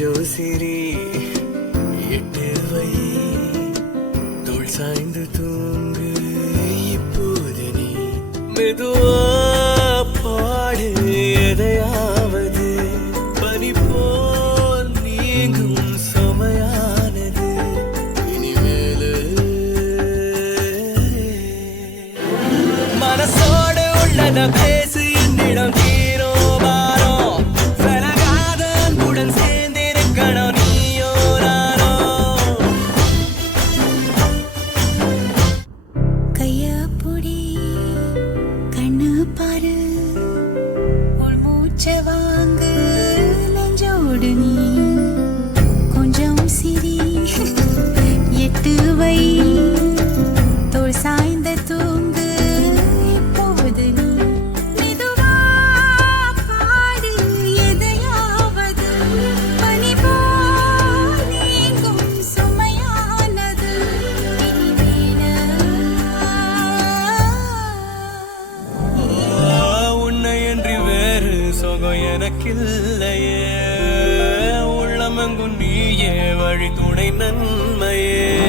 கொஞ்சம் சிரி எட்டு வை தோள் சாய்ந்து தூங்கு இப்போது நீ மெதுவா பாடு எதையாவது பனி போல் நீங்கும் சுமையானது இனிமேலு மனசோடு உள்ளத பேசு என்னிடம் தீரோ பாரோ விலகாத அன்புடன் சேர்ந்திருக்கணும் நீயோ நானோ கைய புடி கண்ணு பாரு உள் மூச்ச வாங்கு நெஞ்சோடு நீ கொஞ்சம் சிரி எட்டு வை தோள் சாய்ந்த தூங்கு இப்போது நீ மெதுவா பாடு எதையாவது பனி போல் நீங்கும் சுமையானது உன்னை என்று வேறு சுகம் எனக்கில்லையே உள்ளமெங்கும் நீயே வழி துணை நன்மையே